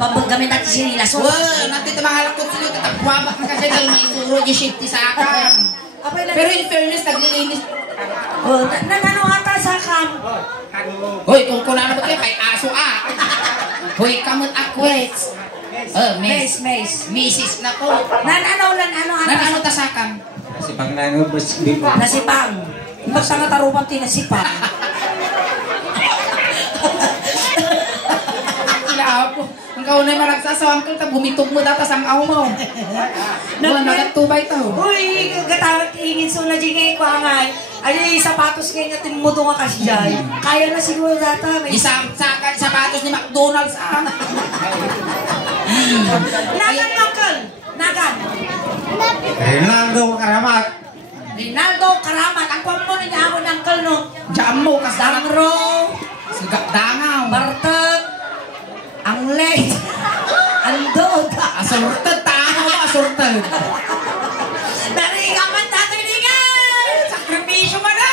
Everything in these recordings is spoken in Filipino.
Pambagamin natin sinilas. Wow, natin ito mga lakot sila, tatagwabak na kasi dahil maisuro yung shifty sa akin. Pero in fairness, naglilinis. Nanano ata sa akam? Hoy, kung kunano ba kayo, kay aso Hoy, kamot akwets. Mace. Misis na po. Nanano tasakam? Nasipang nanod, Nasipang. Basta nga tarupang tinasipang. Apo, ang kaunay maragsasawang ko, bumitog mo datas ang aw mo. Wala nagatubay to. Uy, gatawag ingin so na jingay ko angay. Ay, sapatos ngayon natin mo doon nga kasi dyan. Kaya na siguro data. Isakan sapatos ni McDonald's Nagan, Uncle! Nagan! Rinaldo Karamat. Rinaldo Karamat. Ang kwan mo na niya ako ng Uncle, no? Jammo, Dangro. Dangaw. Bartag. Ang late. Andod. Asurtad, asurtad. Narigaman natin ingay! Sakripisyo mo na!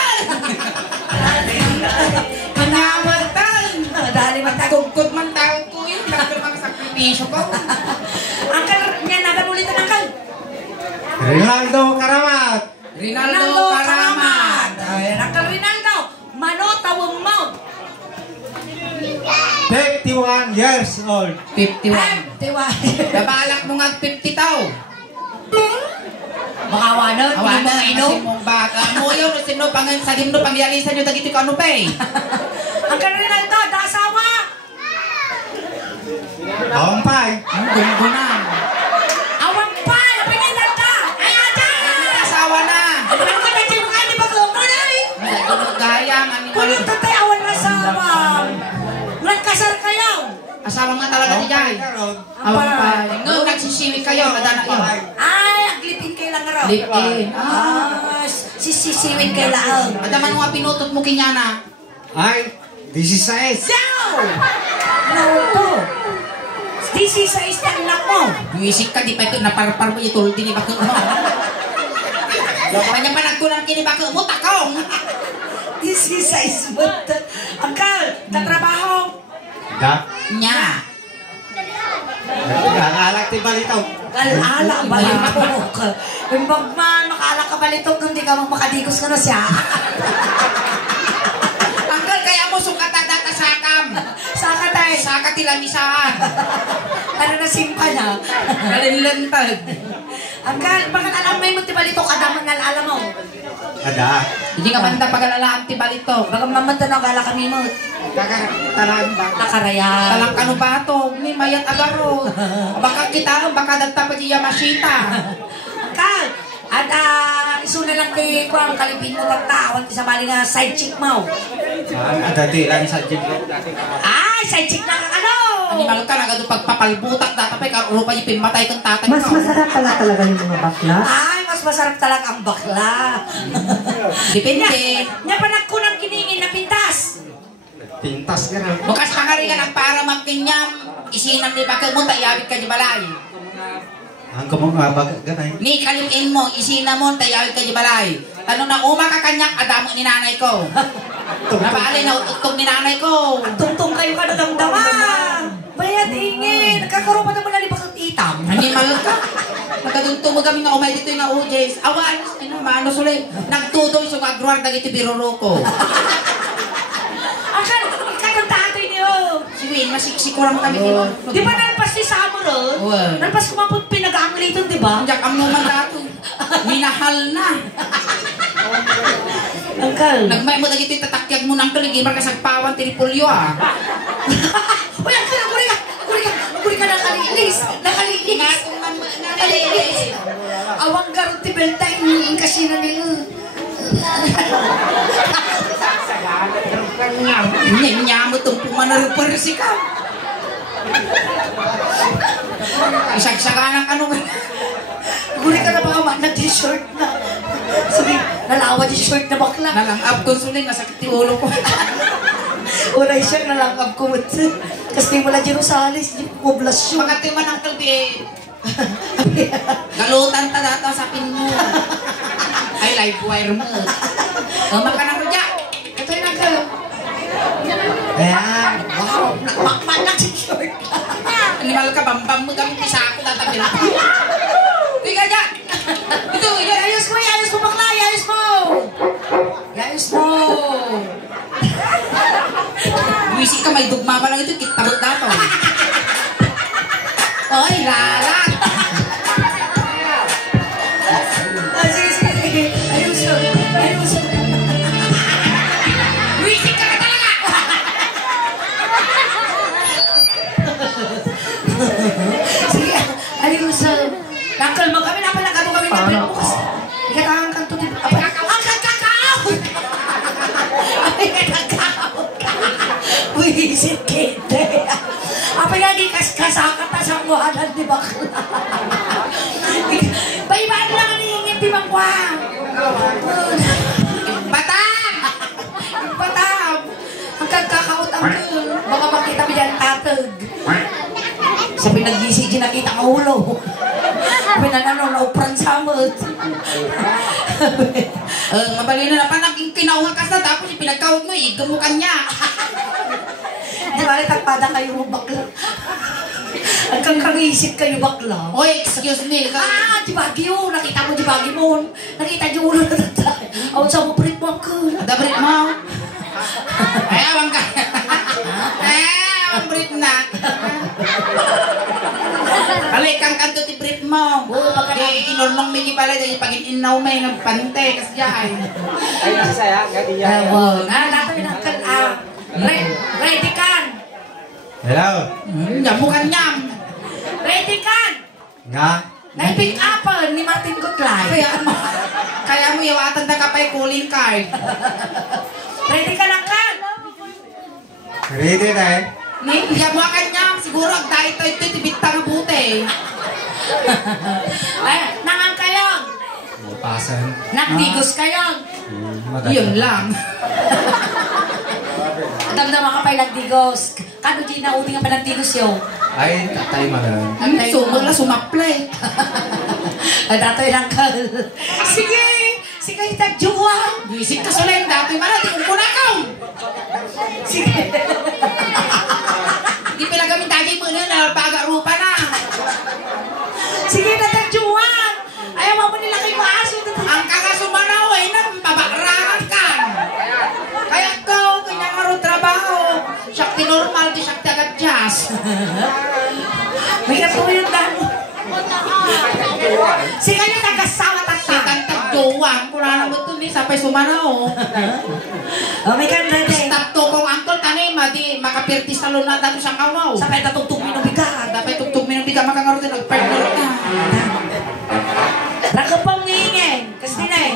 Manamartan! Dali matag. Tugkod man tawag ko yun. Dahil mga sakripisyo ko. Uncle, niya nagan ulit ang Uncle. Rinaldo Karamat. Rinaldo Karamat. Ayan, Uncle Rinaldo. Mano, tawang mo. 51 years old. 51. Babalak mo nga 50 tao. Makawanan, Awanan, hindi mo kasi mong baka. Mo yun, sino pang sadim no, pangyalisan nyo, dagiti ka ano pa eh. Ang Rinaldo, dasawa. Awampay. Ang gunggunan. Awan pa, napinginan ka. Ay, ata. Asawa na. Ano ba ka medyo mga hindi ba ko na eh? Gayang. Kulit tatay, awan na sawa. Nagkasar kayo. Asawa nga talaga di Jai. Awan pa. No, nagsisiwi kayo, madana yun. Ay, aglipin kayo lang raw. Lipin. Sisisiwin kayo lang. At naman nga pinutot mo kinyana. Ay, 16. No po. 16 na anak mo. Buwisik ka, di pa ito, naparpar mo itulog din ibako mo. Kanya pa nagkulang kinibako mo, takong. 16 mo. Uncle, tatrabaho. Da. Nya. Nag-aalak ti balitaw. Kalala, balitok. Yung bagman, makala ka balitok, hindi ka makadikos ka na siya. Uncle, kaya mo sukata data sakam. Saka tayo. Saka tilamisaan. Ano na simpa na? Nalinlantad. Uncle, bakit alam mo yung balitok, adaman na alam mo? Ada. Hindi ka banda pag-alalaan ti balito. Baka mamanta na gala kami mo. Talang ba? Nakaraya. Talang kano ba ito? May mayat agaro. Baka kita, baka dagta pa di Yamashita. Uncle, at iso na lang kay ko ang kalipin mo tagtawan sa bali nga side chick mo. Ada di lang sa gym. Ay, side chick na ka ano? Animal ka, nagado pagpapalbutak data pa, karulo pa yung pimatay kong tatay Mas masarap pala talaga yung mga bakla. Ay, mas masarap talaga ang bakla. Depende. Nya pa nagkunang kiningin na pintas. Pintas ka na. Bukas pangaringan ang para magkinyam. Isinam ni bakal mo, tayawit ka di balay. Ang kamong abag ganay. Ni kalimin mo, isinam mo, tayawit ka di balay. Tanong na uma ka kanyak, adamo ni nanay ko. Napaalay na ututog ni nanay ko. Tungtong kayo ka nadamdaman. Bayad ingin. Nagkakaroon pa naman na ni bakit itam. Hindi malag ka. Nagkadunto mo kami nga umay dito yung na-UJs. Awan, maano sulit. Nagtutoy so agruar dagiti biruro ko. Akan, kakantahan to niyo. Si Win, masiksikurang kami dito. Di ba nalpas ni Samo ron? Nalpas kumapot pinag-aangaliton, di ba? Diyak ang naman dato. Minahal na. Uncle. Nagmay mo dagiti tatakyag mo ng kaligin marka sagpawan tiripulyo Uy, Uncle, aguri ka nakalilis. Nakalilis. Awang garot ti belta yung kasi na nila. Niya mo itong pumanarupursi ka. Isagsaga ng ano. Guri ka na baka nag-t-shirt na. Sabi, nalawa t-shirt na bakla. Nalangap ko suling, nasakit yung ulo ko. Uray siya, nalangap ko. Kasi wala dyan salis, dyan poblasyon. Pagkati man ang kalbi, galutan ta data sa pin mo. Ay, live wire mo. Maka na ko dyan. Ito yung nagkalo. Ayan. Wow, nakmakman na t-shirt. animal ka, bambam mo gamit isa ako tatabil pa. Tiga dyan. Ito, Ayos mo bakla, ayos mo. Ayos mo. Buwisik ka, may dugma pa lang ito, kitabot na to. Oy, lalat. Sige. Ayos mo. Buwisik ka na talaga. Sige, ayos mo. Nakal mo kami, napala ka kami na pinukas. Ikatangan kanto din. Ang kakao! Ang kakao ka. Buwisit kita. Apay nga di kaskasakat na sa buhanan di bakla. Baybaan lang ang hingin di bangkwang. Batam! Ang kakakaot ang kul. Baka makita mo dyan tatag. Sabi nag-gisig din nakita ang ulo. Sabi naupran sa amot. Mabali na pa naging kinauhan ka na tapos pinagkawag mo, igamukan niya. Di ba, tagpada kayo bakla. Ang kakarisip kayo bakla. Oy, excuse me. Di Baguio. Nakita mo di Baguio mo. Nakita niyo ulo na tatay. Awad sa mo prit mo ang kul. Dabrit mo. Ay, awang ka. Awang brit na. Alay kang kanto ti brit mo. Di inurnong migi pala. Di pagin inaw may ng pante. Kasi yan. Ay, nasaya. Gadi yan. Natawin ang kal. Ready kan. Hello. Jamukan niya. Ready kan. Nga. Nai-pick up ni Martin Gutlay. Kaya mo yawatan na kapay calling card. Ready ka lang kan. Ready na eh. Jamukan niya. Siguro ang dahil ito tibitang buti. Ay, nangang kayong. Pasan. Nagdigos kayong. Yun lang. Damdama ka pa'y nagdigos. Kano di na uting ang panagdigos yun? Ay, tatay magan. Sumag na sumaple. Ay, datoy lang ka. Sige! Sige, itagjuwa! Bisik ka sa lang dati man. Di kong kunakaw. Sige! Di pala gamit dagi mo na pag-arupa na. Sige, natagjuwa! Ayaw mo nila kayo maaso. Ang kakasumanaw ay nagpabakrakan ka. Kaya ko, kanyang trabaho. Siya normal, di siya agad jazz. May natuloy yung dami. Sige, yung nagasawa Sa tata. tagtagduwang, kung na naman ito ni sapay sumanaw. Oh, may kanda din. Stop to kong angkol kanima, di makapirtis na luna dato siyang kawaw. Sabay natugtog mo ng bigat. Dapat tugtog mo yung biga makangaroon din, nag-partner ka. Rakapang ngingin. Kasi na eh.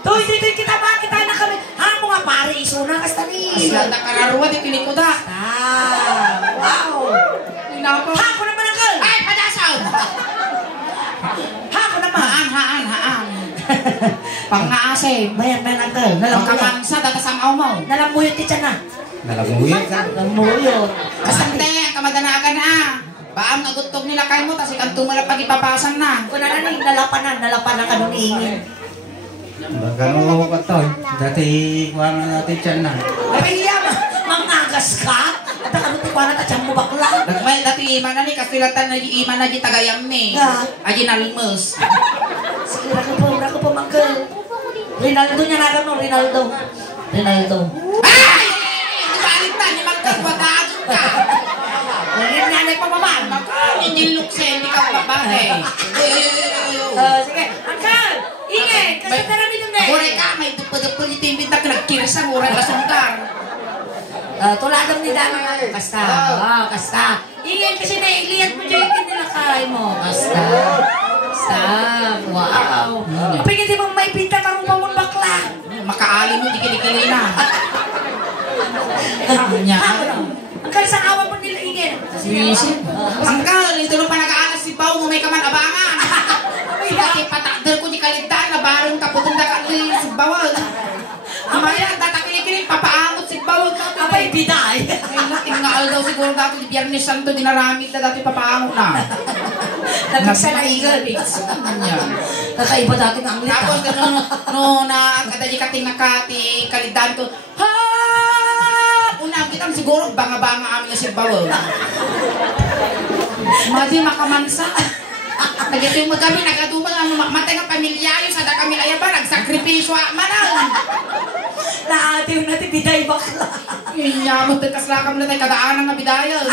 Tuy, kita ba? Kita na kami. Ha, mga pare, iso na. Kasta ni. Sila na kararuwa, di pinikuda. Wow. Inapo. Ha, ako naman ang kal. Ay, padasaw! Ha, ako naman. Haan. Pang-aasay. Mayan ang kal. Pagkamangsa, datasang aw mo. Nalamuyot ti tiyan na. Nalamuyan ka. Nalamuyot. Kasante, kamadanagan na. Baam nagutog nila kayo mo, tas ikang tumala pag ipapasan na. Kung nalapanan ka nung iingin. Gano'n ko to. Dati, kuha na natin dyan na. Ay, iya, mangagas ka? At nakanunti ko na tatyang mo bakla. Nagmay, dati iman na ni, kasilatan na di iman na di tagayam ni. Nga. Aji nalmus. Sige, rako po, mangkal. Rinaldo niya na gano'n, Rinaldo. Ay! Ito balitan, ni magkagwataadun ka. Lagyan niya na yung pamaman. Hindi lukse, hindi ka babate. Sige, angkal! Ingay! Kasi tarami doon eh. Ure ka, may dupo-dupo dito yung bintak nagkirsa, ure lasungkar. Tuladam ni Dama. Kasta. Kasta. Ingay kasi nailiyan mo dyan yung nilakay mo. Kasta. Wow. Kapag hindi mo may pinta ka rumah mo bakla. Makaali mo, di kilikili na. Angkal, sa awan mo nila ingay. Angkal, ito nung pa nag-aanas si Pao mo may kamag-abangan. Kasi patakder ko di kaligtaan na barong kaputong nakali si Bawal. Amaya, tatakilikiling papaamot si Bawal. Abay, biday. Ay, natingal daw siguro dati di Biyernes Santo, dinaramit na dati papaamot na. Nagkasa na igal. Kakaiba dati ng anglita. Tapos no na kadaji kating nakati kaligtaan ko. Ha! Una kita siguro banga-banga amin na si Bawal. Madi makamansa. Nagito yung kami, nagadumang matay nga pamilya yung sada kami ayaba, nagsakripisyo manang. Naatiw natin biday bakla. Inyamot din kaslakam na tayo kadaanan nga bidayan.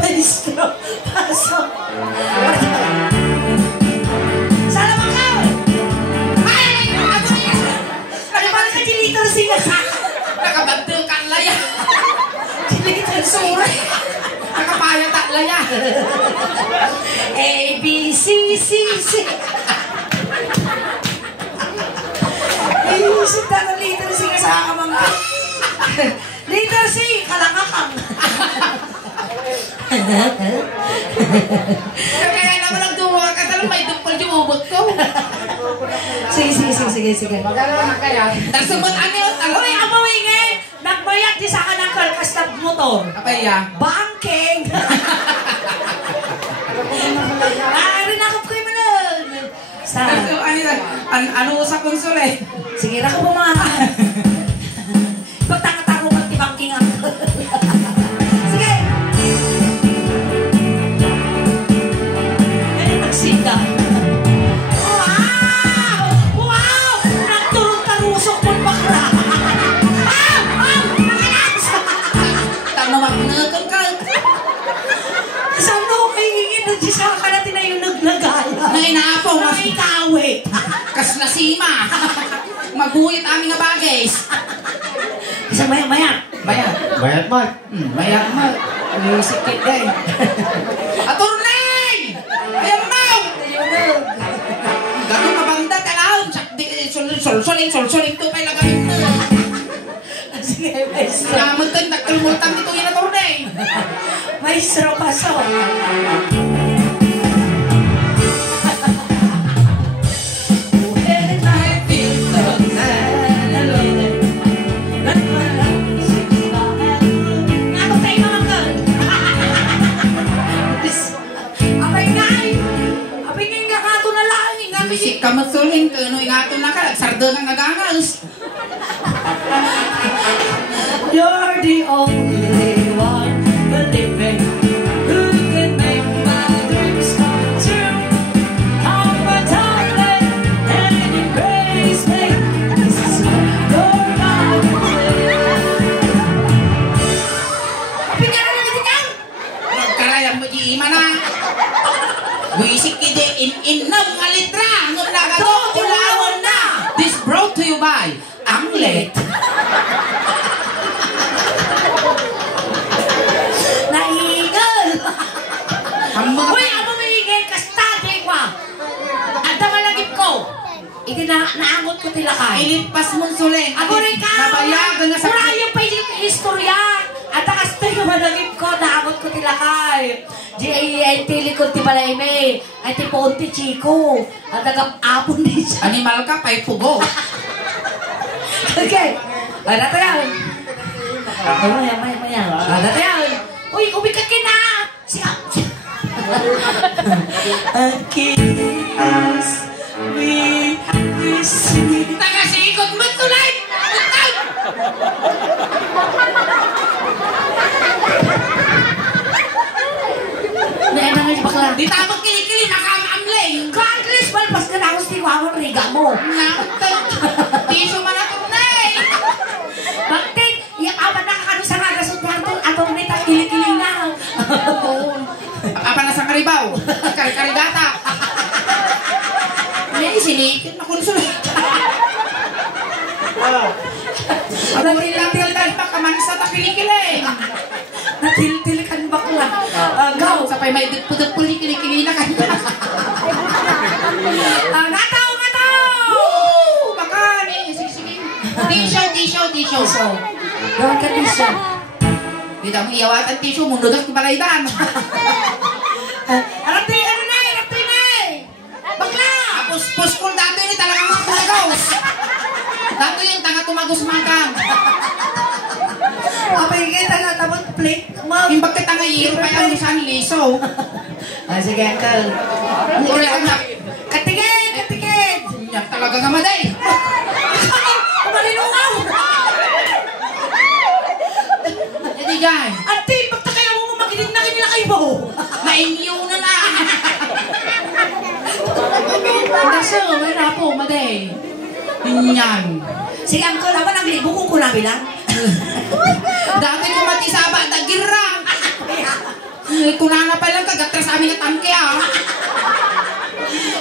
Maestro, pasok. Salamat ka! Ay! Ako na yan! Ano ba ka chilitor siya? Nakabagdil ka ang laya. Chilitor siya. Nakapaya ta laya. A, B, C, C, C. Iisip na ng liter C sa akamang. Liter C, kalangakang. Kaya naman ang duwa ka talagang may dumpal yung ubot ko. Sige. Magkano na kaya? Tarsumot ano yun? Uy, amawingin! Nagbayad di sa kanang kalkas na motor. Apaya? Banking! Rinakap ko yung manon. Ano sa konsole? Sige, rako po mga. Pagtanga-tako kang tibangking ako. Sige! Ganyan magsika. Wow! Nagturong-tarusok po bakla. Tama magnagag ka. Saan na ako hingingin? Nagsisaka natin na yung naglagaya. Nainaapaw nga. Nakikawi. Kas nasima. Maguyit aming nga bagay. Isang maya-maya. Bayad. Bayad mo. Bayad mo. Sikit day. Aturnay! Ayaw mo! Gano'n mabanda talaw. Sol-soling to pa'y lagayin mo. Sige, maestro. Namuntan, nagkalmultan dito yung aturnay. Maestro, pasok. Bisik ka matsulin ka, ano ingato na ka, sardo na ngagangas. You're the only one believing who can make my dreams come true. I'm a darling and embrace me. This is your life. Pinggan na nagitikan! Nagkarayang mo di ima na. Bisik kide in-inam nga litra, ngam nagato, ulawon na. This brought to you by Anglet. Naigal! Ang Uy, ako maigay ka study ko. At malagip ko. Naangot ko tilakay. ilipas mong sulen. Ako rin ka! Nabayagan na sa... Murayo pa yung istorya. At akas tayo malagip ko. Naangot ko tilakay. G.A.N.T. likod ti Balayme. Ay ti Ponte Chico. At nagap-apon din siya. Animal ka, pa'y pugo. Okay. Ay, natayan. Ay, maya. Ay, natayan. Uy, umikat ka na. Siya. Ang kiss we receive. Tagasikot mo tulay! Utag! May ano nga bakla. Di tapos kilikili, nakamaamling. Carlos, palpas ka na ako sa tiwawang riga mo. Nakatag. Tiso manatong na eh. Bakit? Iyak awan na kakano sa ragasot na ito. Atong nita, kilikili na. Apa na sa karibaw? Karigata. May sinikit na konsul. Ako rin lang tildan pa kamansa ta kilikili. Natil-tilikan bakla. Go. Sapay may dipudapul ni kilikili na kayo. Ngataw! Woo! Baka ni. Sige. Tisyo. Gawin ka tisyo. Kita mo iyawatan tisyo, mundugas ko palaydan. Arap na bakla! Puskol dato yun talagang mga tumagos. Dato yun, tanga tumagos mangkang. Apay kita nga tapos plate. Yung pagkatanga iro pa yung isang liso. Sige, uncle. Uri ang na. Katigid! Yan talaga nga maday. Malinungaw! Hindi dyan. Ate, pagtakaya mo makinig na kanila kayo mo. inyo na na. Kasi, may na po, maday. Yan. Sige, Uncle, ako naglibo kung kunabi lang. Dati ko matisaba, nagirang. Kunana pa lang, kagatras amin na tangke, ah.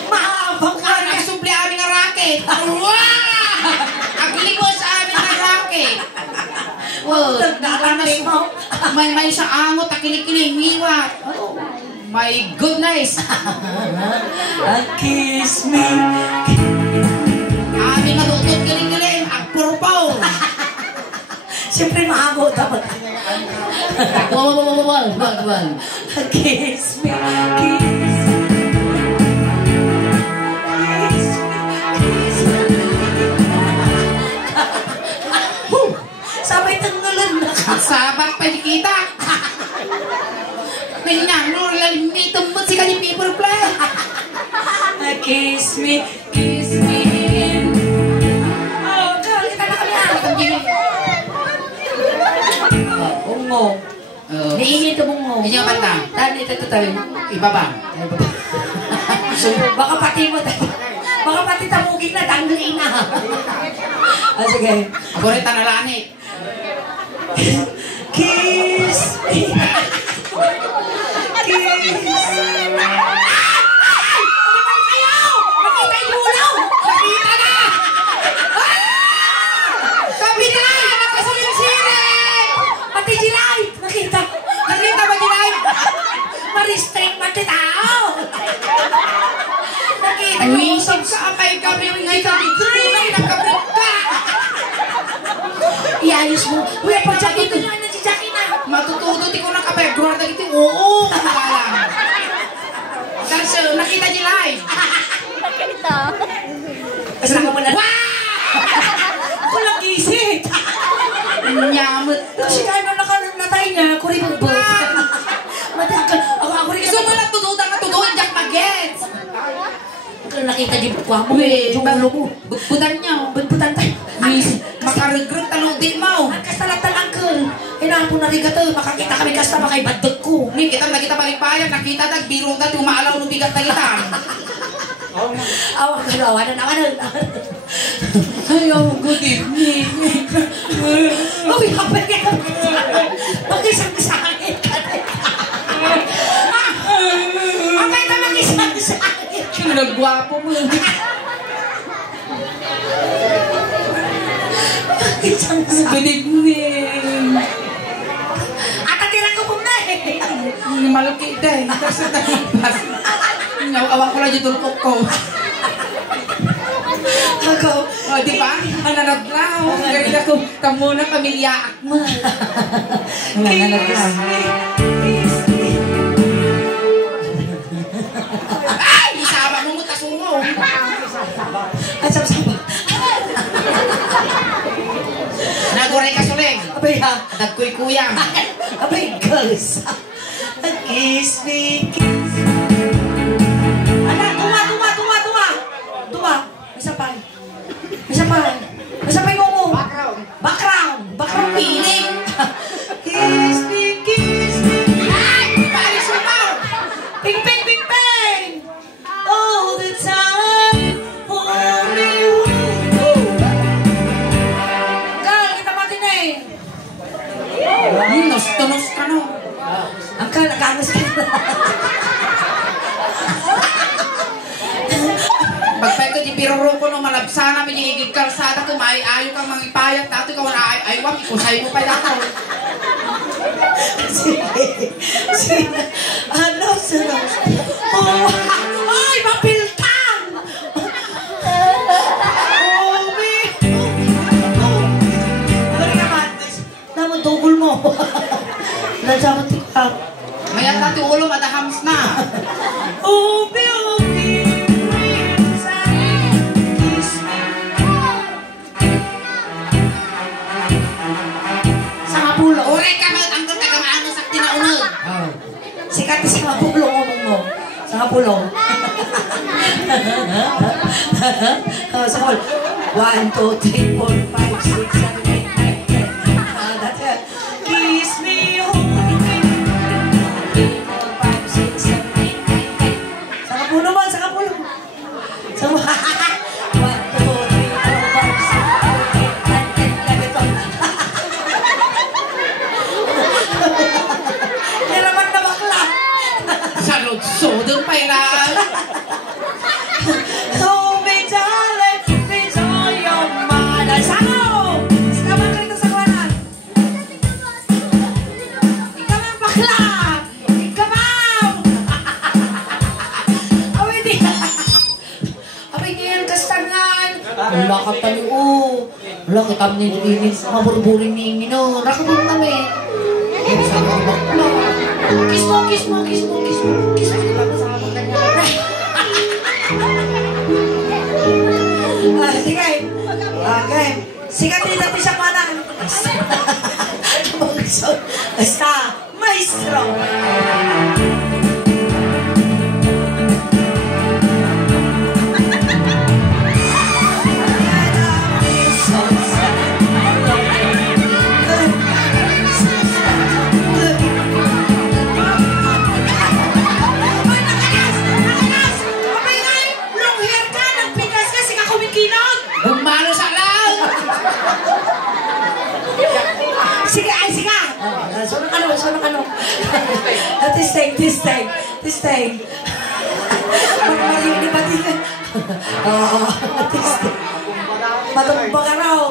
Mahabang ka na. Nagsumple amin na racket. Wow! Aglibo sa amin na racket. Wow, may sa angot, akilig-kilig, miwat. My goodness. Kiss me. Amin natutod, kilig-kilig, agpurpaw. Siyempre maagot dapat. Wag. Kiss me. Kiss me. Sabay tanggalan na ka. Sabat pa di kita. Ganyan, lalimito mo si kanyang paper play. Kiss me. Kiss me. Oh, girl, kita na kami Ungo. Niingit ito bungo. Hindi nyo banta. Tani, ito tayo. Ibaba. Baka pati mo tayo. Baka pati tamugin na, dangling na. Sige. Ako rin tanalangit. Kiss me. Kiss me. Nakita yung ulaw! Nakita na! Kapitan! Nakasulim-silim! Pati Jilay! Nakita! Nakita ba Jilay? Ma-restrain pati tao! Nakita yung Wisip sa apay kami. Nakita ni Green! Nakabrik ka! iayos mo. Uy, pag-jacket ko na si Jackie na. Matututo ti ko na kapay. Gruar na giti. Oo! Kalang. Kasi nakita Jilay. Basta ka muna. Wow! Ako lang isip. Nyamot. Kasi kaya na natatay niya, ako rin mag-boss. Matagal. Ako rin Gusto mo na tudutan ka tuduin. Jack Magets. nakita di buka mo. Weh, Yung ulo mo. Butbutan niya. Butbutan tayo. Makaregret talo di mo. Ang kastalatan, uncle. Kailangan po narigato. Makakita kami kasta makaibadot ko. Ni kita balikpayan. Nakita tag biro tag umaalaw no bigat na kita. Awak ka daw. Awan. Ayaw, good evening. Uy, kapag ka. Mag-isang-sangit ka. Abay ka mag-isang-sangit. Nagwapo mo. Mag-isang-sangit. Good evening. At atiran ko kung na eh. Malaki ito eh. Kasi tayo. Awan ko lang yung tulkok ko. Ako. O, di ba? Nananaglaw. Ganyan ako. Tamo na pamilya akma. Kiss me. Kiss me. Ay! Isama mo mo tasungo. At sab-saba. Naguray ka suling. Abay ha. Dagkoy kuyang. Abay girls. Kiss me. Kiss me. Ana, tuwa. Isa pa yung mo. Background. Piling. Kiss me. Ay! Paris mo mo! Ping. All the time. Only you. Girl, kita mati na eh. Nos ka no. Angkal, nakaangas ka na. Pagpay ko di piruro ko no malabsana may higit kalsada ko maayo kang mangipayat nato ikaw na aywam ikusay mo pa ako. Sige. Ano, sino? Oh, ay, mapiltang! Oh, me. Ano naman? Naman, tugol mo. Nandiyan tikap. Mayat natin ulo madahams na. Oh, me. Ore ka mga tangkot ka kamaano sa tinaunod. Sikat sa pulong ngomong mo. Sa pulong. Sa hall. 1, 2, 3, 4, 5, 6, 7, 8, 9, 10. That's it. Kiss me, hold me. 3, 4, 5, 6, Lord. So, doon pa yun Oh, may darling, may joy of mine. Sao! Saka ba kayo sa kawanan? Ikaw ang bakla! Ikaw ang! Abay, di yan kastangan. Wala ka tali, oh. Wala ka kami nilinis. Maburburing ni Ingino. Nakabot namin. Sabi ni bakla. Kiss mo, kiss mo, kiss mo, kiss mo. Kiss mo, kiss mo. Sige. Okay. Sikat din natin siya panan. Basta, maestro. Sige, ay, sige! Sunod ano. This thing. Pag-marinig ba din? Oo, this thing. Matumba ka raw,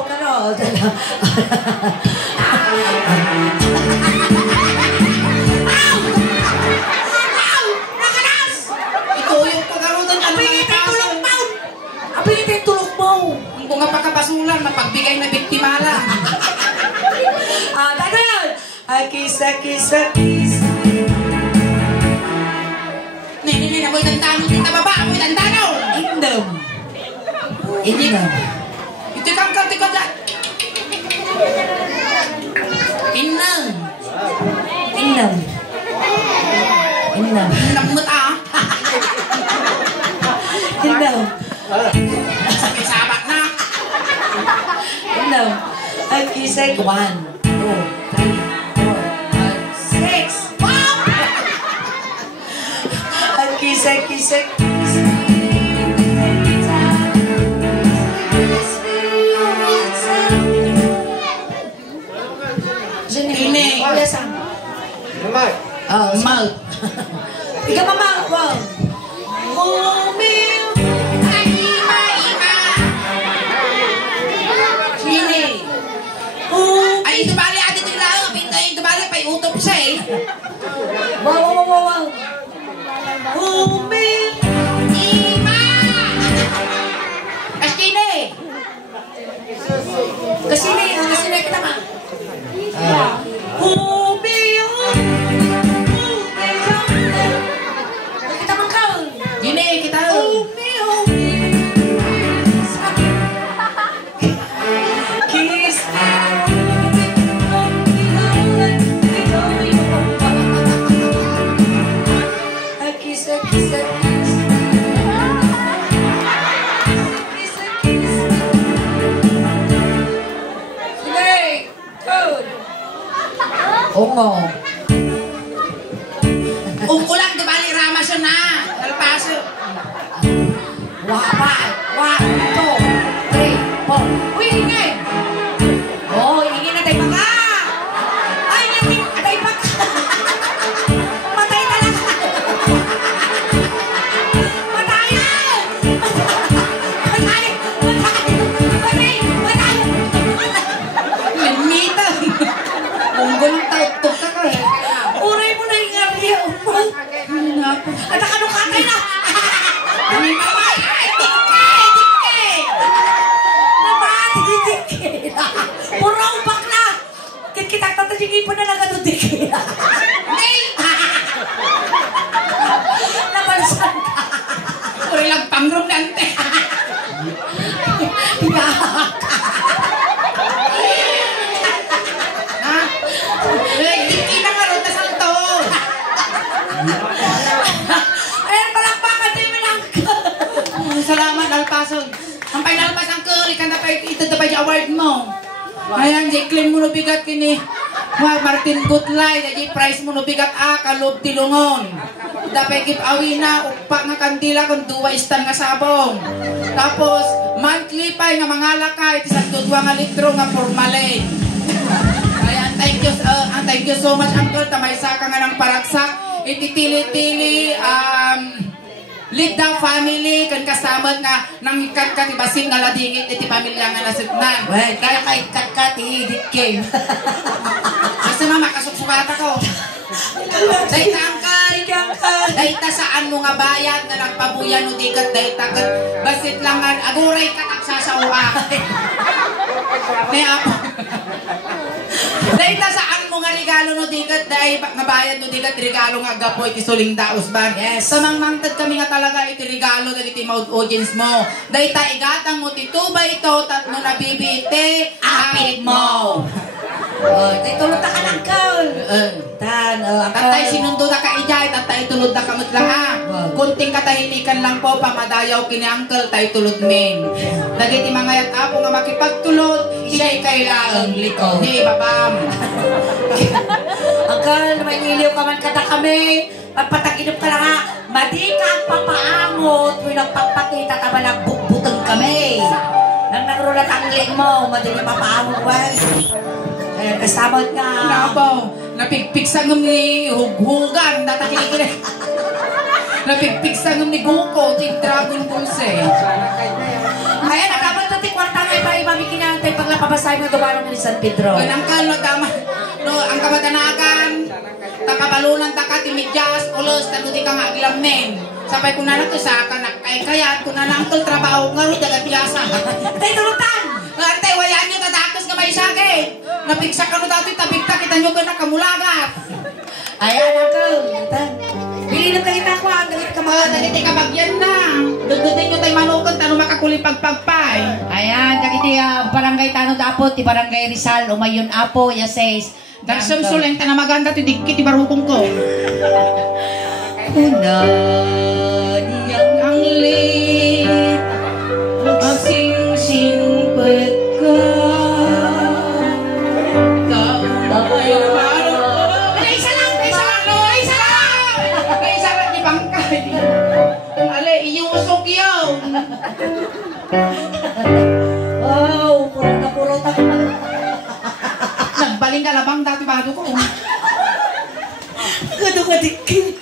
Nakalas! Ito yung pagkarutan ka Apingit yung tulog mo! Kung nga pagkabasulan, mapagbigay na biktima lang. Daniel! Kiss. Nene, amoy tandano. Kita baba, amoy tandano. Indom. Ito kang tikoda. Inang. Namut ah. Indom. Sabak na. Indom. Kiss. 1, 2, 3, 4, 5, 6. Wow! Kiss. Ini. Mouth. Ikaw mama. Wow. Ini. Ay, ito bali atin yung lao. Ito bali pa iutop siya eh. Wow. Kasini kita ma. Kita mangkal. Ini kita. Kiss. Ungo. Ulang di bali rama siya na. Alpaso. 1, 2, 3, 4. Uy, ingay! Oh, ingay na tayo baka! Ay, atay baka! Matay talaga! Matay! Mimita. Munggol tautok ka eh. Uray mo na yung arya. At nakanukatay na! Purong bakla! Kita tatajigin po na nagadudik. Napansan ka. Uri lang pangrum nante. Ha? Nagdiki na nga rin na santo. Ayan, palakpakan tayo malangka. Salamat, Alpason. Ang painalpas ang kuri, kanda pa ito na pa yung award mo. Ayan, di claim mo no bigat kini. Martin Gutlay, di prize mo no bigat kalob tilungon. Dapat kip awina, upak nga kandila kung duwa istan nga sabong. Tapos, monthly pa nga mga lakay, isang tudwa nga litro nga formalin. Ayan, thank you so much, Uncle. Tamay saka nga ng paragsak. ititili-tili, lead the family, kan kasama nga, nang ikat ka, tibasin nga ladingit, iti pamilya nga nasitnan. Well, kaya kay kat-kat, ihidit kayo. Kasi mama, kasuksukata ko. Dahita angkal, dahita saan mo nga bayad na nagpabuyan o dikat, dahita kat, basit lang nga, aguray kataksa sa uwa. May apo. Dahita saan mo nga regalo no dikat, dahil nga bayad no dikat, regalo nga gapoy, isuling daos ba? Yes. Samang-mangtad kami nga talaga, iti regalo na iti mouth audience mo. Dahita igatang mo, tituba ito, tatno na bibite, apit mo. Oh, tay tulog ta ka ng kaul. Tatay sinundo na ka ijay, tatay tulod na kamot lang ha. Kunting katahimikan lang po, pamadayaw kini uncle, tay tulod men. Dagiti mga yat apo nga makipagtulod, ijay kailangan liko. Ni babam. Uncle, may niliw ka man kata kami. Pagpataginop ka lang ha. Madi ka ang papaamot. May nagpagpakita ka ba nagbukbutang kami. Nang nagrulat ang leg mo, madi ka papaamot ba? Kasamot nga. Nabaw, napigpigsangam ni Hughugan, datakiligin. Napigpigsangam ni Guko, ting Dragon Ball eh. Ayan, nakabat ito kwarta nga iba mabikinantay pag napapasay mo dumarong ni San Pedro. Ganang ka, no, ang kamadanagan, takabalunan taka, timidyas, ulos, tanudi ka nga aglamen. Sabay ko na lang to sa kanak, ay kaya, kung na lang to trabaho, nga rin dagat yasa. Tay, tulutan! Ante, wayaan nyo tatakas nga may sakit. Napigsa ka no dati, tabigta, kita nyo ka na kamulagat. Ayan, uncle. Bili na tayo na ako, ang galit ka mga. Dagiti ka bagyan na. Dudutin nyo tayo manukan, tanong makakulipagpagpay. Ayan, kakiti barangay Tanod Apo, ti barangay Rizal, umayon Apo, yasays. Dagsam-suleng ka na maganda, tidikit, ibarukong ko. Una niyang Ang lit, ang sing-sing pagka. Kaunay na marong. Ay, isa lang, isa lang, no, isa lang. Ay, isa lang, di bangkay. Ale, iusok yun. Wow, puro na puro na. Nagbaling ka labang dati bago ko. Gado ka dikit.